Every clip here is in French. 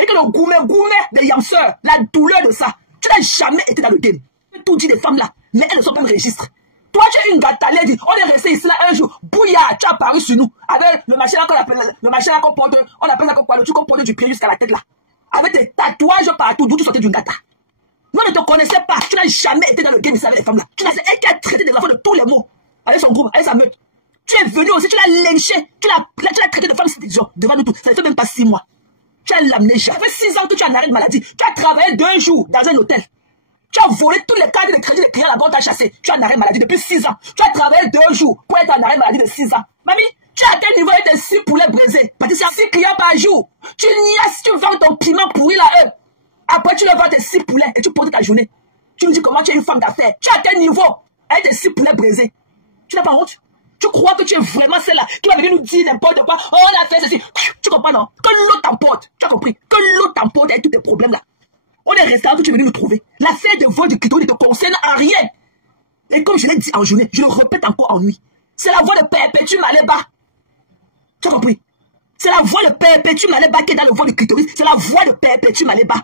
Et que le gourmet des yamseurs, la douleur de ça, tu n'as jamais été dans le game. Tout dit des femmes là, mais elles ne sont pas dans le registre. Toi, tu es une gata lady. On est resté ici là un jour. Bouya, tu as apparu sur nous. Avec le machin là qu'on appelle, le machin là qu'on porte, on appelle ça quoi, le truc qu'on porte du pied jusqu'à la tête là. Avec des tatouages partout, d'où tu sortais d'une gata. Nous ne te connaissais pas. Tu n'as jamais été dans le game ici avec les femmes là. Tu n'as elle qui a traité des enfants de tous les mots. Avec son groupe, avec sa meute. Tu es venu aussi, tu l'as lynché. Tu l'as traité de femme devant nous tous. Ça ne fait même pas 6 mois. Tu as l'amené. Ça fait 6 ans que tu as un arrêt de maladie. Tu as travaillé 2 jours dans un hôtel. Tu as volé tous les cartes de crédit des clients là-bas, on t'a chassé. Tu as un arrêt de maladie depuis 6 ans. Tu as travaillé 2 jours pour être en arrêt de maladie de 6 ans. Mamie, tu as atteint le niveau avec tes 6 poulets brisés. Parce que c'est 6 clients par jour. Tu niaises, tu vends ton piment pourri là, eux. Après, tu leur vends tes 6 poulets et tu poses ta journée. Tu me dis comment tu es une femme d'affaires. Tu as atteint le niveau avec tes 6 poulets brisés. Tu n'as pas honte? Tu crois que tu es vraiment celle-là qui va venir nous dire n'importe quoi? Oh, on a fait ceci. Tu comprends, non? Que l'autre t'emporte. Tu as compris? Que l'autre t'emporte avec tous tes problèmes là. On est resté où tu es venu nous trouver. L'affaire de vol de clitoris ne te concerne en rien. Et comme je l'ai dit en journée, je le répète encore en nuit. C'est la voix de Perpétue Maléba. Tu as compris? C'est la voix de Perpétue Maléba qui est dans le vol de clitoris. C'est la voix de Perpétue Maléba.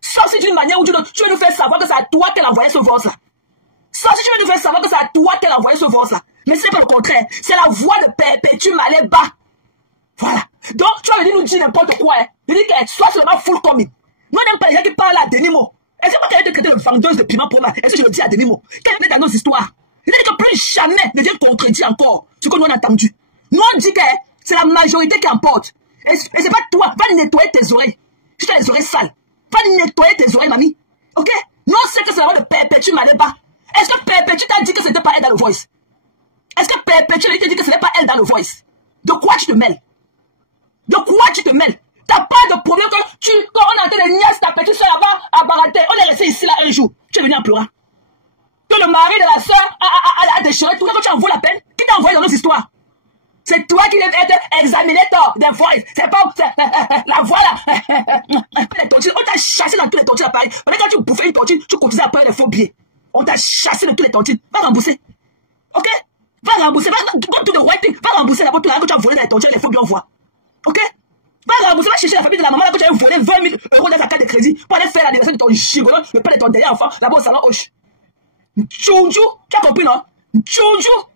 Sauf si d'une manière où tu veux nous faire savoir que c'est à toi qu'elle a envoyé ce voice-là. Sauf si tu veux nous faire savoir que c'est à toi qu'elle a envoyé ce voice-là. Mais c'est pas le contraire. C'est la voix de Perpétue Maléba. Voilà. Donc, tu vas venir nous dire n'importe quoi. Hein. Il dit qu'elle soit seulement full comic. Nous, on n'aime pas les gens qui parlent à demi-mots. Est-ce que qu'elle a été traitée de vendeuse de piment pour moi? Est-ce que je le dis à demi-mots? Qu'elle est dans nos histoires. Il dit que plus jamais ne vienne contredire encore ce que nous on a entendu. Nous, on dit que c'est la majorité qui emporte. Et c'est pas toi. Va nettoyer tes oreilles. Si tu as les oreilles sales, va nettoyer tes oreilles, mamie. Ok? Nous, on sait que c'est la voix de Perpétue Maléba. Est-ce que Perpétue t'a dit que c'était pas elle dans le voice? Est-ce que Perpétue t'a dit que ce n'est pas elle dans le voice? De quoi tu te mêles? De quoi tu te mêles? T'as pas de problème que quand on a été de niaise ta petite soeur là-bas à Baraté, on est resté ici là un jour. Tu es venu en pleurant. Que le mari de la soeur a déchiré tout ça, que tu en vaut la peine. Qui t'a envoyé dans nos histoires? C'est toi qui devais être examiné des voices. C'est pas la voix là. Les tontines, on t'a chassé dans tous les tontines à Paris. Mais quand tu bouffais une tontine, tu cotisais à payer les faux billets. On t'a chassé de tous les tontines. Va rembourser. Ok? Va rembourser. Go to the right thing. Va rembourser d'abord tout là que tu as volé dans les tontines, les faux billets on voit. Ok? Va rembourser, va chercher la famille de la maman là que tu as volé 20 000 € dans ta carte de crédit pour aller faire l'anniversaire de ton gigolo, le père de ton dernier enfant, là-bas au salon Hoche. Tchounjou, tu as compris non? Tchounjou.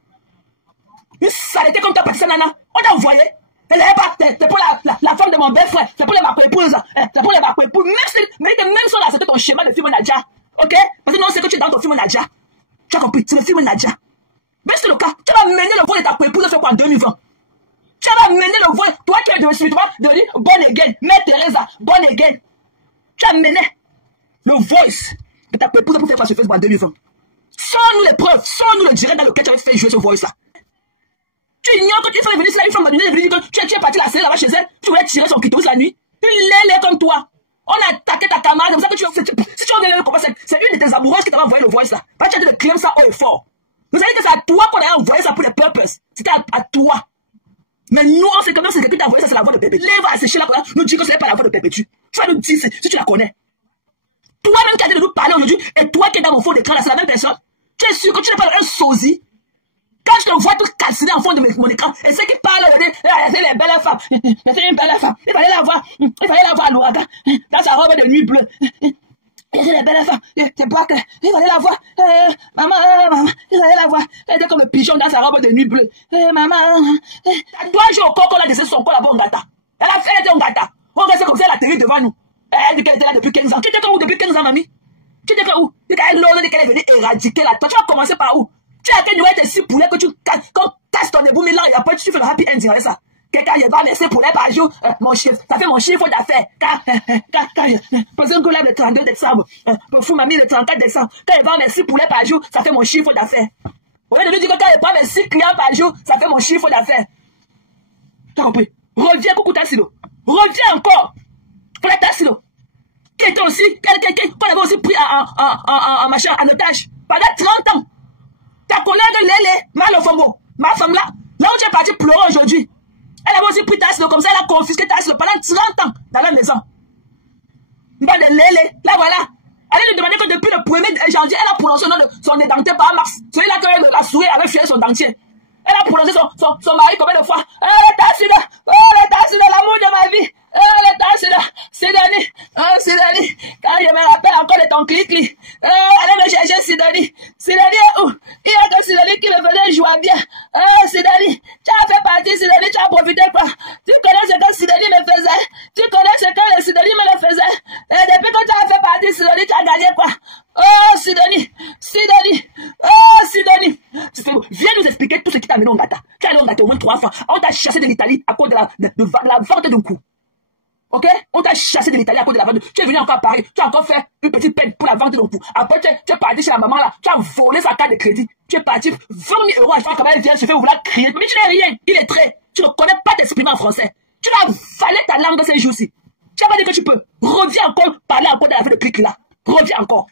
Une saleté comme ta petite nana, on t'a envoyé. Elle n'est pas, c'est pour la femme de mon bel frère, c'est pour les marco-épouses, c'est pour les marco-épouses. Même si on a accepté ton schéma de film Nadia, ok? Parce que non, c'est que tu es dans ton film Nadia. Tu as compris? C'est le film Nadia. Mais c'est le cas, tu vas mener le vol de ta épouse, c'est quoi en 2020? Tu vas mener le vol, toi qui es de suite, de dire bonne again, Mère Teresa, bonne again. Tu as mené le voice de ta épouse pour faire quoi sur Facebook en 2020. Sors-nous les preuves, sors-nous le direct dans lequel tu avais fait jouer ce voice-là. Tu ignores que tu fais venir là, une femme m'a donné dire que tu es parti la serrer là-bas chez elle, tu voulais tirer son clitoris la nuit. Une lélé comme toi. On a attaqué ta camarade, c'est pour ça que si tu veux le combattre, c'est une de tes amoureuses qui t'a envoyé le voice là. Pas tu as dit de claim ça haut et fort. Vous savez que c'est à toi qu'on a envoyé ça pour les purposes. C'était à toi. Mais nous, on sait que même si quelqu'un qui t'a envoyé ça, c'est la voix de Perpétue. Lève à sécher là, nous dire que ce n'est pas la voix de Perpétue. Tu vas nous dire si tu la connais. Toi-même qui as dit de nous parler aujourd'hui, et toi qui es dans mon fond d'écran là, c'est la même personne. Tu es sûr que tu n'es pas un sosie? Quand je te vois tout calciné en fond de mon écran, et ceux qui parlent, c'est les belles femmes. C'est une belle femme. Il fallait la voir à l'ouragan, dans sa robe de nuit bleue. C'est les belles femmes. C'est pas que, il fallait la voir. Maman, il fallait la voir. Elle était comme le pigeon dans sa robe de nuit bleue. Maman, toi, j'ai au corps qu'on a laissé son corps là-bas en gâta. Elle était en gâta. On restait comme ça, elle atterrit devant nous. Elle dit qu'elle était là depuis 15 ans. Tu étais où depuis 15 ans, mamie? Tu étais où? Tu étais qu'elle est venue éradiquer là. Toi, tu vas commencer par où? Tu as été nourrir tes 6 poulets que tu casses ton ébout, mais là, et après, tu fais le happy ending avec ça. Quelqu'un, il va laisser poulets par jour, mon chiffre. Ça fait mon chiffre d'affaires. Quand président que lève le 32 décembre, pour fou mamie le 34 décembre, quand il vend mes 6 poulets par jour, ça fait mon chiffre d'affaires. Au lieu de lui dire que quand il vend mes 6 clients par jour, ça fait mon chiffre d'affaires. Tu as compris? Reviens, coucou Tassilo. Reviens encore. Frère Tassilo. Qui était aussi, qu'on avait aussi pris en machin, en otage, pendant 30 ans. Ta collègue Lélé, Malofombo, ma femme là où tu es parti pleurer aujourd'hui, elle avait aussi pris Tassilo comme ça, elle a confisqué Tassilo pendant 30 ans dans la maison. Bah de Lélé, là voilà. Elle lui demandait que depuis le 1er janvier, elle a prononcé le nom de son dentier par mars. Celui-là que la souris avait fui son dentier. Elle a prononcé son mari combien de fois? Tassilo, l'amour de ma vie. Tassilo, c'est Sidonie, oh Sidonie, quand je me rappelle encore de ton clic, allez me chercher Sidonie. Sidonie est où? Il y a que Sidonie qui me faisait jouer bien. Oh Sidonie, tu as fait partie, Sidonie, tu as profité quoi? Tu connais ce que Sidonie me faisait? Tu connais ce que le Sidonie me le faisait? Et depuis que tu as fait partie, Sidonie, tu as gagné quoi? Oh Sidonie, Sidonie, oh Sidonie. Viens nous expliquer tout ce qui t'a amené au Ngata. Tu as allé au Ngata au moins 3 fois. On t'a chassé de l'Italie à cause de la vente d'un coup. Ok? On t'a chassé de l'Italie à cause de la vente. Tu es venu encore à Paris. Tu as encore fait une petite peine pour la vente d'un coup. Après, tu es parti chez la maman là. Tu as volé sa carte de crédit. Tu es parti 20 000 € à chaque fois qu'elle vient se faire vouloir crier. Mais tu n'es rien. Il est très. Tu ne connais pas t'exprimer en français. Tu as avalé ta langue ces jours-ci. Tu n'as pas dit que tu peux. Reviens encore parler encore de la fin de clic là. Reviens encore.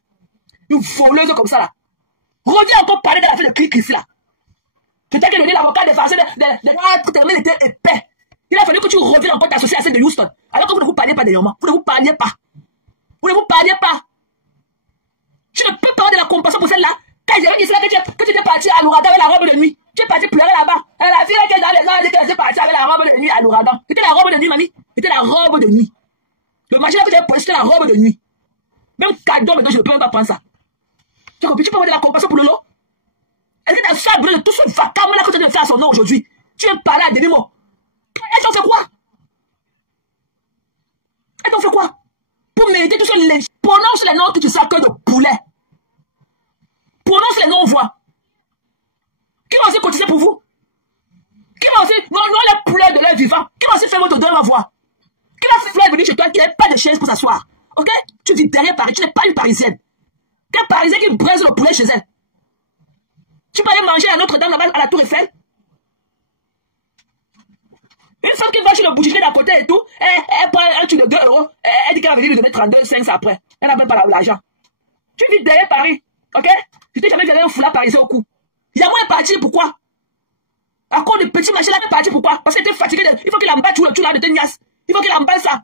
Une voleuse comme ça là. Reviens encore parler de la fin de clic ici là. Tu t'as donné l'avocat de façon de terminer d'être épais. Il a fallu que tu reviennes encore t'associer à celle de Houston. Alors que vous ne vous parliez pas dernièrement. Vous ne vous parliez pas. Vous ne vous parliez pas. Tu ne peux pas avoir de la compassion pour celle-là. Quand j'ai dit que tu étais parti à l'ouragan avec la robe de nuit. Tu es parti pleurer là-bas. La fille qui est dans les gens a dit qu'elle était partie avec la robe de nuit à l'ouragan. C'était la robe de nuit, mamie. C'était la robe de nuit. Le machin que j'ai posé, c'était la robe de nuit. Même cadeau, mais je ne peux même pas prendre ça. Tu peux avoir de la compassion pour Lolo? Elle est dans ça, de tout ce vacarme-là que tu viens de faire à son nom aujourd'hui. Tu viens parler à Denis Mo. Elle t'en fait quoi? Elle t'en fait quoi? Pour mériter tout ce lynch. Prononce les noms que tu sais que de poulet. Prononce les noms, on voit. Qui va aussi cotiser pour vous? Qui va aussi, non, les poulets de l'air vivant. Qui va aussi faire votre don, on va voir. Qui va faire venir chez toi qui n'a pas de chaise pour s'asseoir? Ok? Tu vis derrière Paris, tu n'es pas une Parisienne. Tu es Parisienne qui braise le poulet chez elle. Tu peux aller manger à Notre-Dame là-bas à la Tour Eiffel. Une femme qui va chez le boucher d'à côté et tout, elle prend un truc de 2 €, elle dit qu'elle va venir lui donner 32,5 après. Elle n'a même pas l'argent. Tu vis derrière Paris, ok? Tu t'es jamais vu un foulard parisien au cou. Yamou est parti, pourquoi? À cause de petits machins là, il est parti, pourquoi? Parce qu'il était fatigué, il faut qu'il emballe tout le là de tes niasses. Il faut qu'il emballe ça.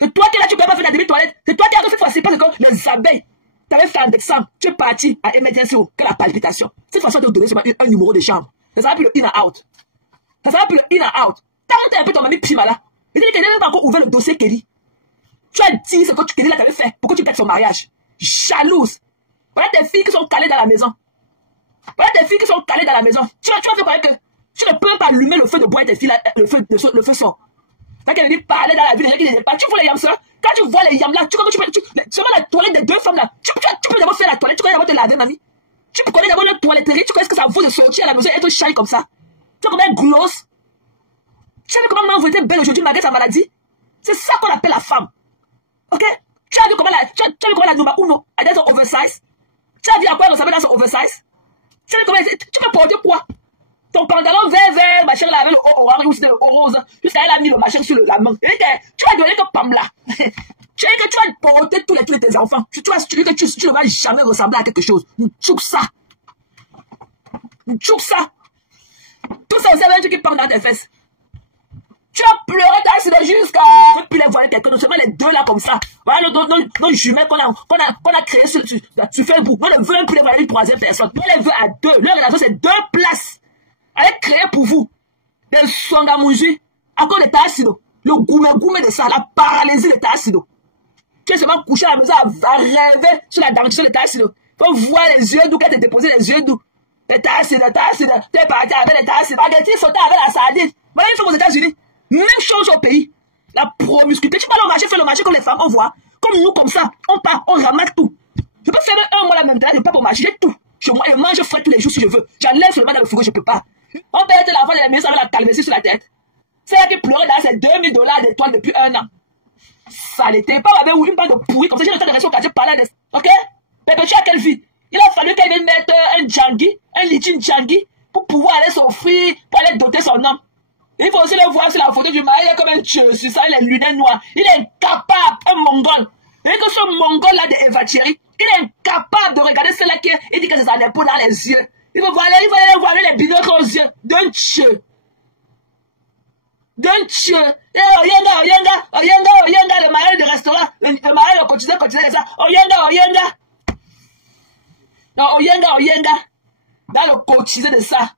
C'est toi qui es là, tu ne peux pas faire la demi-toilette. C'est toi qui as fait facile parce que les abeilles, tu avais fait un décembre, tu es parti à émergency, que la palpitation. Cette façon de te donner un numéro de chambre. Ça s'appelle le in and out. Ça s'appelle le in and out. T'as monté un peu ton mamie Pima là. Et tu n'as même pas encore ouvert le dossier Kelly. Tu as dit ce que Kelly là t'avais fait pour que tu pètes son mariage. Jalouse. Voilà tes filles qui sont calées dans la maison. Voilà tes filles qui sont calées dans la maison. Tu vas faire croire que tu ne peux pas allumer le feu de bois et tes filles là, le feu sort. Quand elle dit parler dans la vie, les gens qui n'étaient pas. Tu vois les yams ça? Quand tu vois les yams là, tu seulement la toilette des 2 femmes là. Tu peux d'abord faire la toilette, tu peux d'abord te laver, mamie. Tu connais d'abord la toiletterie, tu connais ce que ça vaut de sortir à la maison et être shy comme ça. Tu sais comment elle glosse? Tu sais comment maman était belle aujourd'hui malgré sa maladie? C'est ça qu'on appelle la femme. Ok? Tu as vu comment la Numa Uno, elle est dans son oversize? Tu as vu à quoi elle ressemble dans son oversize? Tu as vu comment tu peux porter quoi? Ton pantalon vert, machin là, avec le haut orange ou c'était le haut rose, jusqu'à elle a mis le machin sur la main. Et tu vas donner que Pamela. Tu as dit que tu vas porter tous tes enfants. Tu dis que tu ne vas jamais ressembler à quelque chose. Nous tchouk ça. Nous tchouk ça. Tout ça, c'est un truc qui part dans tes fesses. Tu as pleuré ta accident jusqu'à... Puis les voyer quelqu'un, non seulement les deux là comme ça. Voilà nos jumelles qu'on a créé sur Facebook. On ne veut plus les voyer une troisième personne. On les veut à 2. Leur relation, c'est 2 places. Elle est créée pour vous. Des songamouji. À cause de ta acido. Le goumé de ça. La paralysie de ta acido. Tu es seulement couché à la maison à rêver sur la dentition de ta acido. Il faut voir les yeux doux qu'elle t'a déposé les yeux doux. Les ta acido. Tu es parti avec les ta acido. Spaghetti sauté avec la sardine. Voilà une chose aux États-Unis. Même chose au pays. La promiscuité. Tu vas au marché, faire le marché comme les femmes, on voit. Comme nous, comme ça. On part, on ramasse tout. Je peux faire un mois la même temps, je ne peux pas au marché, j'ai tout. Chez moi, je mange frais tous les jours si je veux. J'enlève seulement dans le frigo, je ne peux pas. On peut être l'enfant de la maison avec la calvétie sur la tête. C'est elle qui pleurait dans ses $2 000 d'étoiles depuis 1 an. Ça n'était pas avec une bande de pourris comme ça. J'ai le temps de rester au quartier parler de... Ok? Mais tu as quelle vie? Il a fallu qu'elle vienne mettre un Djangui, un Lichin Djangui, pour pouvoir aller s'offrir, pour aller doter son homme. Il faut aussi le voir sur la photo du mari, il est comme un dieu, sur ça, il est lunettes noires. Il est incapable, un mongol. Et que ce mongol-là de Eva Thierry, il est incapable de regarder celle-là qui il dit que c'est sa épaule dans les yeux. Il va aller voir les binocles aux yeux d'un dieu. D'un dieu. Oyenga, le mari de restaurant, le mari de quotidien comme ça. Oyenga. Non, Oyenga. Dans le quotidien de ça.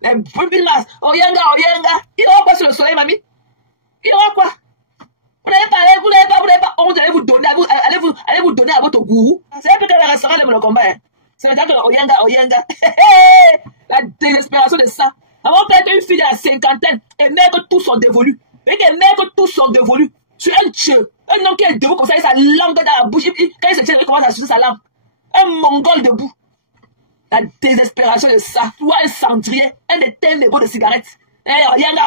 Les Oyenga. Il aura quoi sur le soleil, mamie? Il aura quoi? Vous n'avez pas honte, allez vous donner à votre gourou. C'est un peu comme le restaurant de mon combat. C'est maintenant que Oyanga. La désespération de ça. Avant peut-être une fille de la cinquantaine, et mec que tous sont dévolus. Et que mec que tous sont dévolus. Sur un homme qui est debout comme ça, et sa langue dans la bouche. Quand il se tient, il commence à sucer sa langue. Un mongol debout. La désespération de ça. Toi, un cendrier, un des thèmes mégots de cigarettes. Oyanga.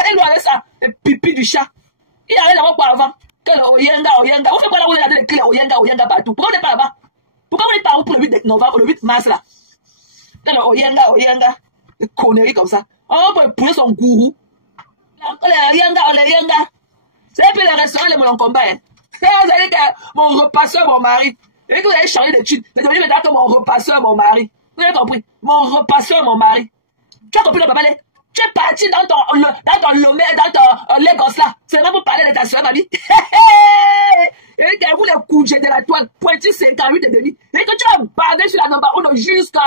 Allez loin avec ça. Le pipi du chat. Il allait là-bas pour avant. Oyanga. Vous faites quoi là, vous avez les clés Oyanga partout. Pourquoi vous n'êtes pas là-bas? Pourquoi vous n'êtes pas où pour le 8 novembre, le 8 mars là? Oyanga. Des conneries comme ça. On peut pouler son gourou. Oyanga. C'est un peu le restaurant de mon combat. Vous avez dit mon repasseur, mon mari. Et que vous avez changé de tune. C'est devenu maintenant mon repasseur, mon mari. Vous avez compris? Mon repasseur, mon mari. Tu as compris le papa? Tu es parti dans ton Lomé, dans ton Lagos là. C'est vraiment pour parler de ta soeur, mamie. Et que vous les couches de la toile, pointu 58 et demi. Et que tu vas baver sur la number 1 jusqu'à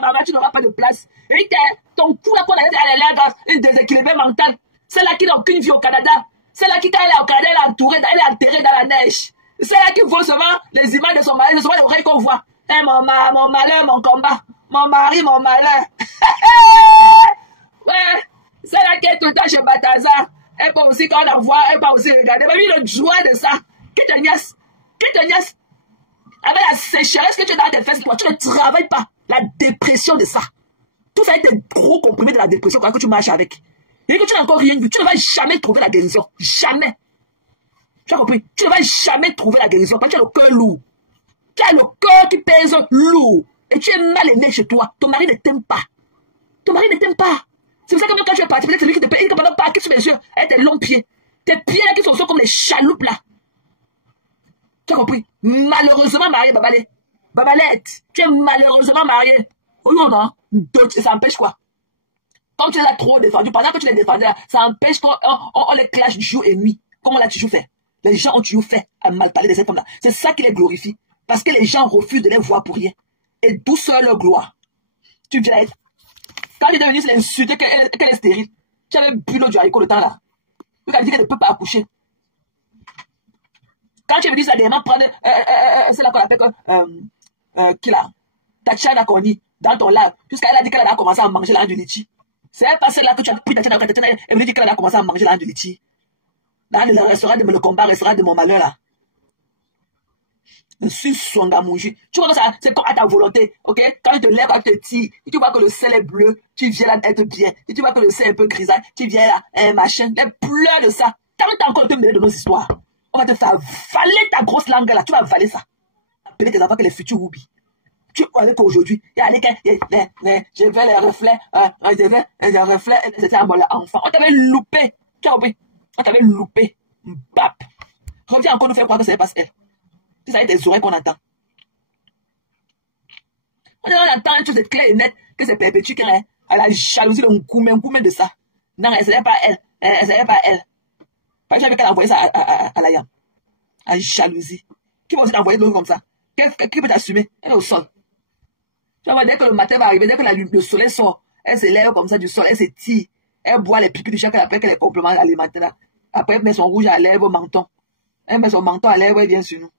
maman, tu n'auras pas de place. Et que ton cou là qu'on a dit à la Lagos, une déséquilibrée mentale. C'est là qui n'a aucune vie au Canada. C'est là qui, quand elle est au Canada, elle est enterrée dans la neige. C'est là qui vole souvent les images de son mari, souvent les oreilles qu'on voit. Hey, mon malheur, mon combat. Mon mari, mon malheur. Ouais, c'est là qui est tout le temps chez Bataza. Elle peut aussi, quand on la voit, elle peut aussi regarder. Mais lui, le joie de ça. Qui te niaise? Avec la sécheresse que tu as dans tes fesses, toi, tu ne travailles pas. La dépression de ça. Tout ça est des gros comprimés de la dépression quand tu marches avec. Et que tu n'as encore rien vu. Tu ne vas jamais trouver la guérison. Jamais. Tu as compris? Tu ne vas jamais trouver la guérison parce que tu as le cœur lourd. Tu as le cœur qui pèse lourd. Et tu es mal aimé chez toi. Ton mari ne t'aime pas. C'est pour ça que même quand tu es parti, peut-être celui qui te paye, il ne peut pas sur mes yeux avec tes longs pieds. Tes pieds là qui sont comme les chaloupes là. Tu as compris? Malheureusement marié, Babalette. Tu es malheureusement marié. Oui ou non? Ça empêche quoi? Comme tu les as trop défendus, pendant que tu les défendais, ça empêche qu'on les clash jour et nuit. Comme on l'a toujours fait. Les gens ont toujours fait à mal parler de cette femme-là. C'est ça qui les glorifie. Parce que les gens refusent de les voir pour rien. Et d'où sort leur gloire? Tu viens être. Quand il est devenu l'insulter qu'elle est stérile, tu avais bu l'eau du haricot le temps là. Tu as dit qu'elle ne peut pas accoucher. Quand tu es venu, ça dernièrement prendre, c'est là qu'on appelle qui là? Tatiana Koni, dans ton lab, jusqu'à elle a dit qu'elle a commencé à manger la du litchi. C'est pas celle-là que tu as pris Tatiana Koni, elle est venue dire qu'elle a commencé à manger la du litchi. Dans le restaurant de mon combat, restaurant de mon malheur là. Je suis songamouji. Tu vois ça, c'est comme à ta volonté, ok? Quand tu te lèves, quand tu te tires, et tu vois que le ciel est bleu, tu viens là être bien. Et tu vois que le ciel est un peu grisaille, tu viens là, machin, les pleurs de ça. Tant que t'as encore te mêler de nos histoires, on va te faire valer ta grosse langue là, tu vas valer ça. Appeler tes enfants que les futurs oublies. Tu vois qu'aujourd'hui, il y a je vais les reflets, je vais les reflets, c'était un bon enfant. On t'avait loupé, tu as compris? On t'avait loupé. Bap. Reviens encore nous faire croire que c'est pas elle. C'est ça, des oreilles qu'on entend. On entend une chose de clair et net que c'est perpétué, qu'elle a la jalousie, le gourmet de ça. Non, elle ne pas elle. Elle ne pas elle. Pas jamais qu'elle a envoyé ça à la yam. À jalousie. Qui va aussi t'envoyer de l'eau comme ça? Qui peut t'assumer? Elle est au sol. Tu vois, dès que le matin va arriver, dès que le soleil sort, elle se lève comme ça du sol, elle se tire. Elle boit les pipis du chat qu'elle appelle les compléments alimentaires. Après, elle met son rouge à lèvres au menton. Elle met son menton à lèvres, elle vient sur nous.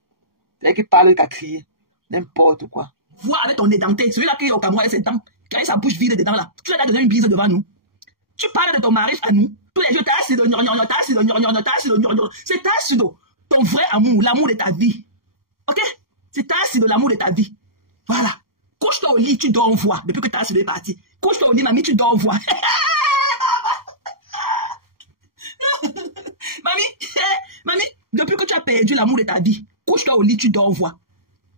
C'est qui parle, qui a crié. N'importe quoi. Vois avec ton édenté, celui-là qui est au Cameroun avec ses dents, qui a sa bouche vide dedans là. Tu l'as donné une bise devant nous. Tu parles de ton mari à nous. Tous les jours, t'as assis de c'est t'as assis de ton vrai amour, l'amour de ta vie. Ok? C'est t'as assis de l'amour de ta vie. Voilà. Couche-toi au lit, tu dors en voix. Depuis que t'as assis de parti. Couche-toi au lit, mamie, tu dors en voix. Mamie, depuis que tu as perdu l'amour de ta vie, couche-toi au lit, tu dors en voix.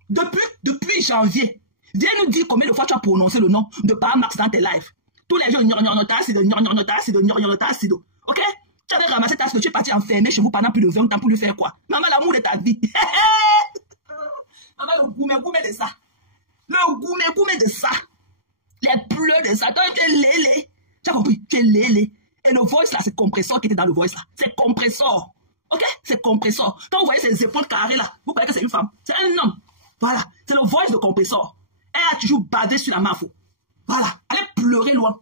Depuis janvier, viens nous dire combien de fois tu as prononcé le nom de Par Max dans tes lives. Tous les jours, ok? Tu avais ramassé ta soeur, tu es parti enfermer chez vous pendant plus de 20 ans pour lui faire quoi? Maman, l'amour de ta vie. Maman, le gourmet de ça. Le gourmet de ça. Les pleurs de ça. Toi, tu es lélé. Tu as compris? Tu es lélé. Et le voice là, c'est compresseur qui était dans le voice là. C'est compresseur. Ok? C'est compresseur. Quand vous voyez ces épaules carrées là, vous croyez que c'est une femme. C'est un homme. Voilà. C'est le voice de compresseur. Elle a toujours bavé sur la mafo. Voilà. Allez pleurer loin.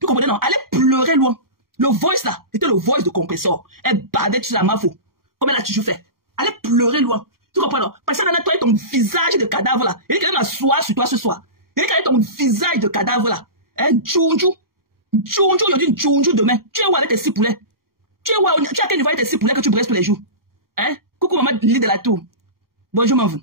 Vous comprenez, non? Allez pleurer loin. Le voice là, c'était le voice de compresseur. Elle bavait sur la mafo. Comme elle a toujours fait. Elle allait pleurer loin. Tu comprends non? Parce que toi, ton visage de cadavre là. Il est quand même asseoir sur toi ce soir. Il est quand même ton visage de cadavre là. Hein, Djonjo. Djonjo aujourd'hui, Djonjo demain. Tu es où avec tes 6 poulets? Tu es où? Tu as quel niveau avec tes 6 poulets que tu bresses tous les jours? Hein? Coucou maman, lit de la tour. Bonjour maman.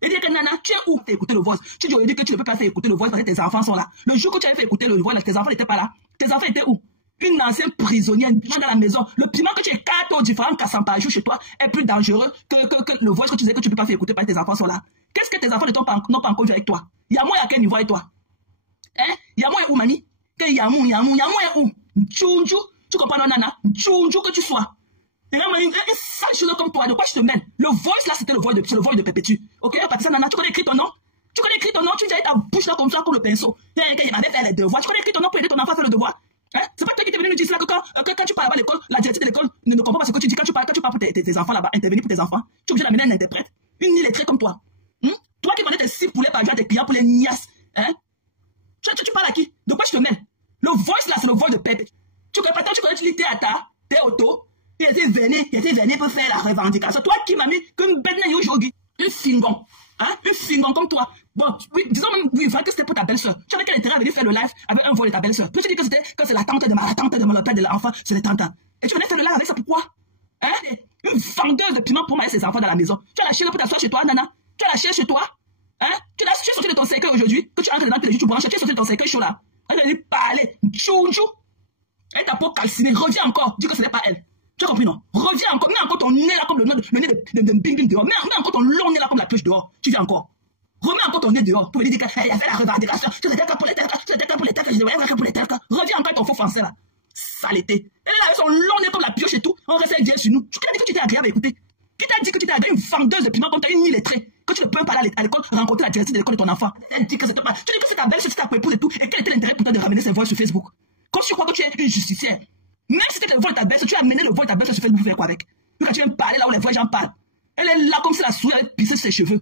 Et dit que Nana, tu es où? Tu as écouté le voice. Tu dis aujourd'hui que tu ne peux pas faire écouter le voice parce que tes enfants sont là. Le jour que tu avais fait écouter le voice, tes enfants n'étaient pas là. Tes enfants étaient où? Une ancienne prisonnière dans la maison. Le piment que tu écartes aux différents cassants par jour chez toi est plus dangereux que le voice que tu disais que tu ne peux pas faire écouter parce que tes enfants sont là. Qu'est-ce que tes enfants n'ont pas encore vu avec toi? Yamou est à quel niveau avec toi? Hein? Yamou est où, mamie? Que Yamou est où? Djonjo, tu comprends, non, Nana? Djonjo que tu sois. Et là, une sale chose comme toi, de quoi je te mène? Le voice là, c'était le voice de Perpétue. Ok, Patricia Nana, tu connais écrire ton nom? Tu connais écrire ton nom? Tu dis ta bouche là comme ça, comme le pinceau. Il m'avait fait les devoirs. Tu connais écrire ton nom pour aider ton enfant à faire le devoir? Hein? C'est pas toi qui t'es venu nous dire cela que quand tu parles à l'école, la directrice de l'école ne comprend pas ce que tu dis. Quand tu parles pour tes enfants là-bas, intervenir pour tes enfants, tu es obligé d'amener un interprète, une illettrée comme toi. Toi qui vendais tes 6 poulets par jour à tes clients pour les niasses. Hein? Tu parles à qui? De quoi je te mène? Le voice là, c'est le voice de Pépé. Tu connais pas, toi, tu connais, tu lis t'es auto. Il était venu pour faire la revendication. Toi qui m'as mis comme Ben aujourd'hui, un fingon. Hein? Un fingon comme toi. Bon, oui, disons même, oui, que c'était pour ta belle-sœur. Tu avais quel intérêt à venir faire le live avec un vol de ta belle-sœur? Tu dis que c'est la tante de le père de l'enfant, c'est les tantes. Et tu venais faire le live avec ça, pourquoi? Hein? Une vendeuse de piment pour marier ses enfants dans la maison. Tu as la chienne pour t'asseoir chez toi, Nana? Tu as la chienne chez toi? Hein? Tu es sorti de ton cercueil aujourd'hui, que tu entres dedans tous les jours, tu branches, tu es sorti de ton cercueil chaud là. Elle est venue parler, Djonjo. Elle t'a pas calciné, reviens encore, dis que ce n'est pas elle. Tu as compris, non? Reviens encore, mets encore ton nez là comme le nez de Bing Bing dehors. Mets encore ton long nez là comme la cloche dehors. Tu viens encore. Remets encore ton nez dehors pour venir dire qu'il y avait la revendication. C'était qu'un pour les têtes, c'était qu'un pour les têtes, pour les têtes. Reviens encore ton faux français là. Saleté. Elle est là avec son long nez comme la pioche et tout. On reste bien sur nous. Qui t'a dit que tu étais agréable à écouter? Qui t'a dit que tu étais agréable une vendeuse de piment comme tu as une illettrée? Que tu ne peux pas aller à l'école rencontrer la directrice de l'école de ton enfant. Elle dit que c'était pas. Tu dis que c'est ta belle, c'est ta épouse et tout. Et quel était l'intérêt pour toi de ramener ses voix sur Facebook? Comme tu crois que tu es une justicière. Même si c'était le vol de ta belle, tu as amené le vol de ta belle sur Facebook pour faire quoi avec? Quand tu viens parler là où les vrais gens parlent. Elle est là comme si la souris avait pissé ses cheveux.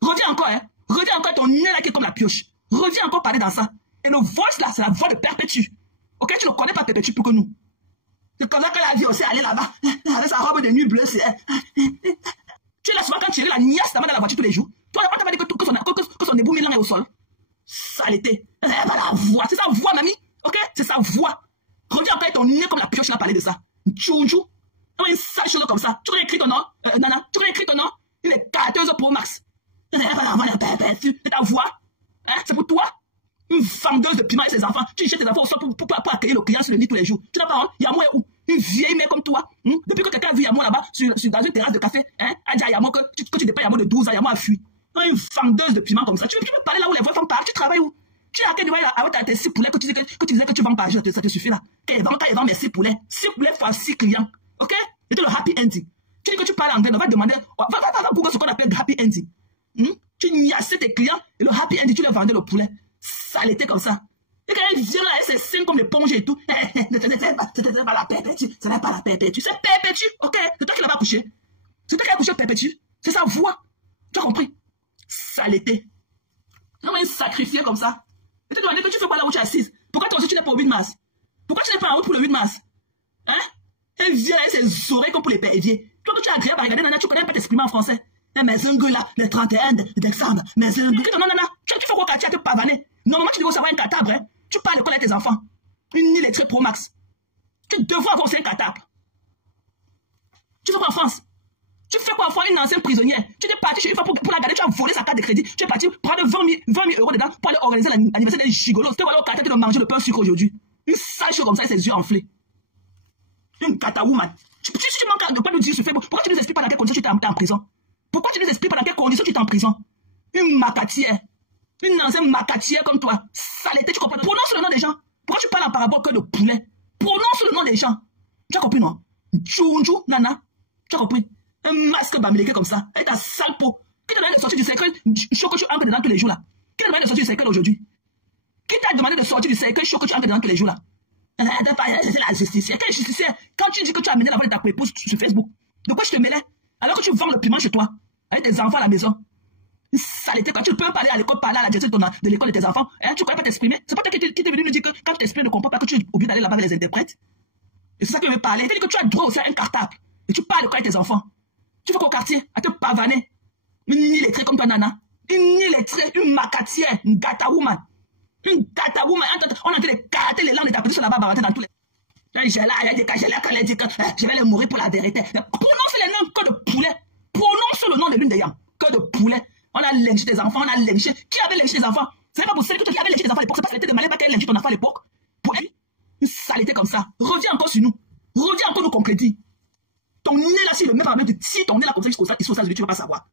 Reviens encore, hein. Reviens encore ton nez là qui est comme la pioche. Reviens encore parler dans ça. Et le voice là, c'est la voix de Perpétue. Ok, tu ne connais pas Perpétue plus que nous. C'est comme ça qu'elle a dit aussi aller là-bas. Avec sa robe de nuit bleue, c'est. Tu es là souvent quand tu es la niasse dans la voiture tous les jours. Toi, on t'a pas dit que son ébout mélange est au sol. Saleté. Elle a la voix. C'est sa voix, mamie. Ok? C'est sa voix. Reviens encore avec ton nez comme la pioche, tu vas parler de ça. Djonjo. Une sale chose comme ça. Tu connais écrit ton nom? Nana, tu connais écrit ton nom? Il est 14 Pro Max. C'est ta voix. Hein? C'est pour toi. Une vendeuse de piment et ses enfants. Tu jettes tes enfants au sol pour accueillir le client sur le lit tous les jours. Tu n'as pas, hein? Yamou est où? Une vieille mère comme toi. Depuis que quelqu'un a vu Yamou là-bas, dans une terrasse de café, hein? A dit à Yamou que tu n'es pas Yamou de 12 ans, Yamou a fui. Une vendeuse de piment comme ça. Tu peux parler là où les vraies femmes parlent. Tu travailles où? Tu as quel niveau avec tes 6 poulets que tu disais que tu vends par jour, ça te suffit là. Quand ils vendent mes 6 poulets, 6 poulets fois 6 clients. Ok? C'était le happy ending. Tu dis que tu parles anglais, on va demander, va Google ce qu'on appelle happy ending. Tu niassais tes clients et le happy ending, tu leur vendais le poulet. Saleté comme ça. Et quand ils viennent là, c'est seins comme l'éponge et tout. C'était pas la Perpétue. Ce n'est pas la Perpétue. C'est Perpétue. Ok? C'est toi qui l'as pas couché. C'est toi qui l'as couché Perpétue. C'est sa voix. Tu as compris? Saleté. Non, mais sacrifié comme ça. Et tu te demandais que tu fais quoi là où tu es assise? Pourquoi toi aussi tu n'es pas au 8 mars? Pourquoi tu n'es pas en route pour le 8 mars? Hein? Elle vient avec ses oreilles comme pour les perviers. Toi que tu es agréable à regarder, Nana, tu connais pas t'exprimer en français. Mes ongles là, le 31 décembre, mes ongles. Non, Nana, tu fais quoi quand tu as te pavaner? Normalement, tu devrais savoir un catable, hein? Tu parles de quoi avec tes enfants? Une illettrée Pro Max. Tu devrais avoir aussi un catable. Tu fais quoi en France? Tu fais quoi en France? Une ancienne prisonnière. Tu es parti chez une femme pour la garder, tu as volé sa carte de crédit. Tu es parti prendre 20 000 euros dedans pour aller organiser l'anniversaire des gigolos. Tu es allé au quartier de manger le pain sucre aujourd'hui. Une sale chose comme ça et ses yeux enflés. Une catawoman. Tu manques de pas nous dire sur Facebook. Pourquoi tu nous expliques pas dans quelles conditions tu es en prison? Pourquoi tu nous expliques pas dans quelles conditions tu es en prison? Une macatière. Une ancienne macatière comme toi. Saleté, tu comprends? Prononce le nom des gens. Pourquoi tu parles en parabole que de poulet? Prononce le nom des gens. Tu as compris, non? Djonjo, Nana. Tu as compris? Un masque bamileke comme ça. Avec ta sale peau. Qui t'a demandé de sortir du cercueil chaud que tu entres dedans tous les jours là? Qui t'a demandé de sortir du cercueil aujourd'hui? Qui t'a demandé de sortir du cercueil chaud que tu entres dedans tous les jours là? C'est la justicière. Quelle justicière? Quand tu dis que tu as amené la voix de ta épouse sur Facebook, de quoi je te mêlais? Alors que tu vends le piment chez toi, avec tes enfants à la maison. Une saleté. Quand tu peux pas aller à l'école, parler à la directrice de l'école de tes enfants, hein, tu ne crois pas t'exprimer. C'est pas toi qui t'es venu nous dire que quand tu t'exprimes, ne comprends pas que tu es obligé d'aller là-bas avec les interprètes. Et c'est ça que je veux parler. Il dit que tu as droit aussi à un cartable. Et tu parles de quoi avec tes enfants. Tu vas qu'au quartier, à te pavaner. Une illettrée comme toi, Nana. Une illettrée, une macatière, une gata woman. Une gata woman. On a en train de karater les langues de ta petite sur la barbe dans tous les... J'ai là, il y a des cas, j'ai là, quand elle dit que je vais les mourir pour la vérité. Prononce les noms que de poulet. Prononce le nom de l'une des yams. Que de poulet. On a lynché des enfants, on a lynché. Qui avait lynché des enfants? C'est pas possible que toi qui avais lynché des enfants à l'époque, c'est pas saleté de malin, pas qu'elle lynché ton enfant à l'époque. Pour elle, une saleté comme ça. Reviens encore sur nous. Reviens encore nous concrétiser. Ton nez là, si le mec va te tirer ton nez là comme ça jusqu'au stade, tu vas pas savoir.